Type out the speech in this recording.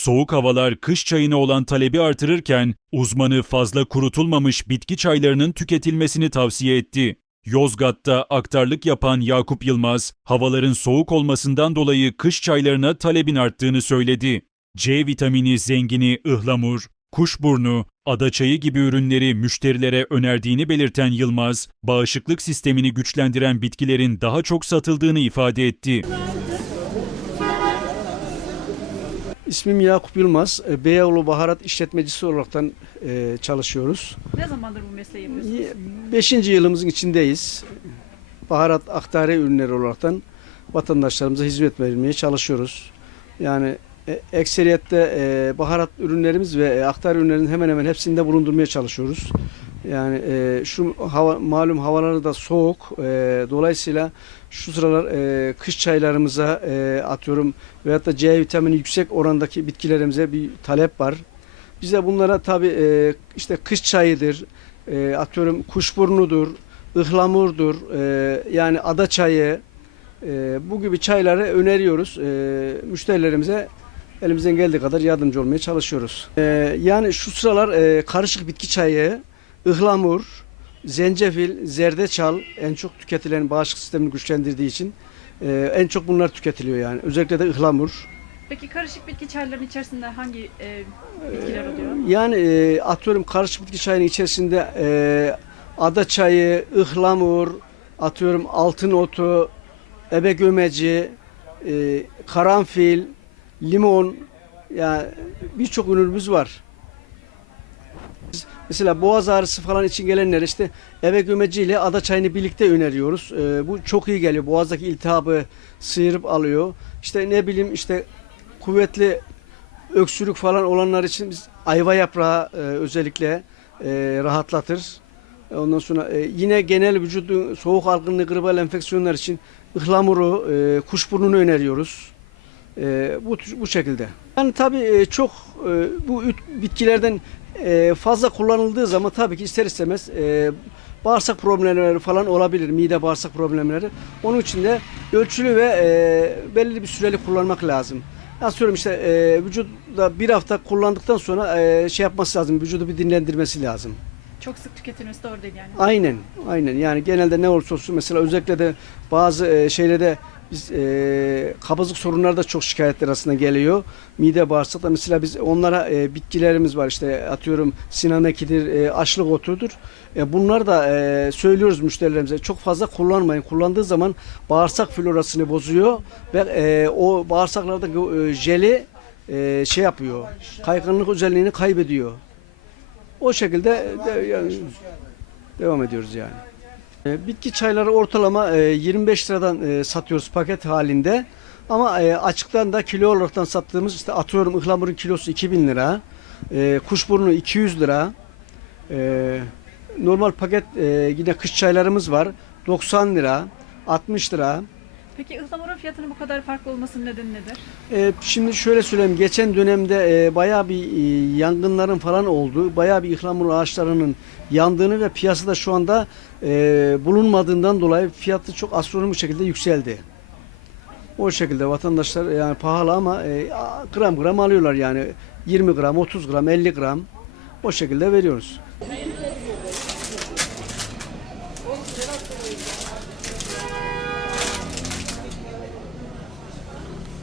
Soğuk havalar kış çayına olan talebi artırırken uzmanı fazla kurutulmamış bitki çaylarının tüketilmesini tavsiye etti. Yozgat'ta aktarlık yapan Yakup Yılmaz, havaların soğuk olmasından dolayı kış çaylarına talebin arttığını söyledi. C vitamini zengini ıhlamur, kuşburnu, Ada çayı gibi ürünleri müşterilere önerdiğini belirten Yılmaz, bağışıklık sistemini güçlendiren bitkilerin daha çok satıldığını ifade etti. İsmim Yakup Yılmaz. E, Beyoğlu Baharat işletmecisi olaraktan e, çalışıyoruz. Ne zamandır bu mesleği yapıyorsunuz? Beşinci yılımızın içindeyiz. Baharat aktare ürünleri olaraktan vatandaşlarımıza hizmet vermeye çalışıyoruz. Yani e, ekseriyette e, baharat ürünlerimiz ve e, aktar ürünlerinin hemen hemen hepsinde bulundurmaya çalışıyoruz. Yani e, şu hava, malum havaları da soğuk. E, dolayısıyla şu sıralar e, kış çaylarımıza e, atıyorum veyahut da C vitamini yüksek orandaki bitkilerimize bir talep var. Biz de bunlara tabii e, işte kış çayıdır, e, atıyorum kuşburnudur, ıhlamurdur, e, yani ada çayı, e, bu gibi çayları öneriyoruz. E, müşterilerimize elimizden geldiği kadar yardımcı olmaya çalışıyoruz. E, yani şu sıralar e, karışık bitki çayı, ıhlamur, zencefil, zerdeçal en çok tüketilen bağışık sistemini güçlendirdiği için e, en çok bunlar tüketiliyor yani. Özellikle de ıhlamur. Peki karışık bitki çaylarının içerisinde hangi e, bitkiler e, oluyor? Yani e, atıyorum karışık bitki çayının içerisinde e, ada çayı, ıhlamur, atıyorum altın otu, ebe gömeci, e, karanfil, limon yani birçok ürünümüz var. Mesela boğaz ağrısı falan için gelenler işte eve gömeci ile ada çayını birlikte öneriyoruz. E, bu çok iyi geliyor. Boğazdaki iltihabı sıyırıp alıyor. İşte ne bileyim işte kuvvetli öksürük falan olanlar için biz ayva yaprağı e, özellikle e, rahatlatır. Ondan sonra e, yine genel vücudun soğuk algınlığı gribal enfeksiyonlar için ıhlamuru, e, kuşburnunu öneriyoruz. E, bu, bu şekilde. Yani tabii e, çok e, bu bitkilerden e, fazla kullanıldığı zaman tabii ki ister istemez e, bağırsak problemleri falan olabilir. Mide bağırsak problemleri. Onun için de ölçülü ve e, belli bir süreli kullanmak lazım. Ya söylüyorum işte e, vücuda bir hafta kullandıktan sonra e, şey yapması lazım. Vücudu bir dinlendirmesi lazım. Çok sık tüketilmesi doğru değil yani. Aynen, aynen. Yani genelde ne olursa olsun mesela özellikle de bazı e, şeylerde biz e, kabızlık sorunları da çok şikayetler aslında geliyor. Mide bağırsak bağırsakta mesela biz onlara e, bitkilerimiz var işte atıyorum sinamekidir, e, açlık otudur. E, bunlar da e, söylüyoruz müşterilerimize çok fazla kullanmayın. Kullandığı zaman bağırsak florasını bozuyor ve e, o bağırsaklardaki e, jeli e, şey yapıyor. Kayganlık özelliğini kaybediyor. O şekilde de, yani, devam ediyoruz yani. Ee, bitki çayları ortalama 25 e, liradan e, satıyoruz paket halinde. Ama e, açıktan da kilo olaraktan sattığımız işte atıyorum ıhlamurun kilosu 2000 lira, kuşburnu 200 lira, normal paket yine kış çaylarımız var 90 lira, 60 lira, Peki ıhlamurun fiyatının bu kadar farklı olmasının nedeni nedir? Ee, şimdi şöyle söyleyeyim. Geçen dönemde e, bayağı bir e, yangınların falan olduğu, bayağı bir ıhlamur ağaçlarının yandığını ve piyasada şu anda e, bulunmadığından dolayı fiyatı çok astronomik şekilde yükseldi. O şekilde vatandaşlar yani pahalı ama e, gram gram alıyorlar yani 20 gram, 30 gram, 50 gram o şekilde veriyoruz.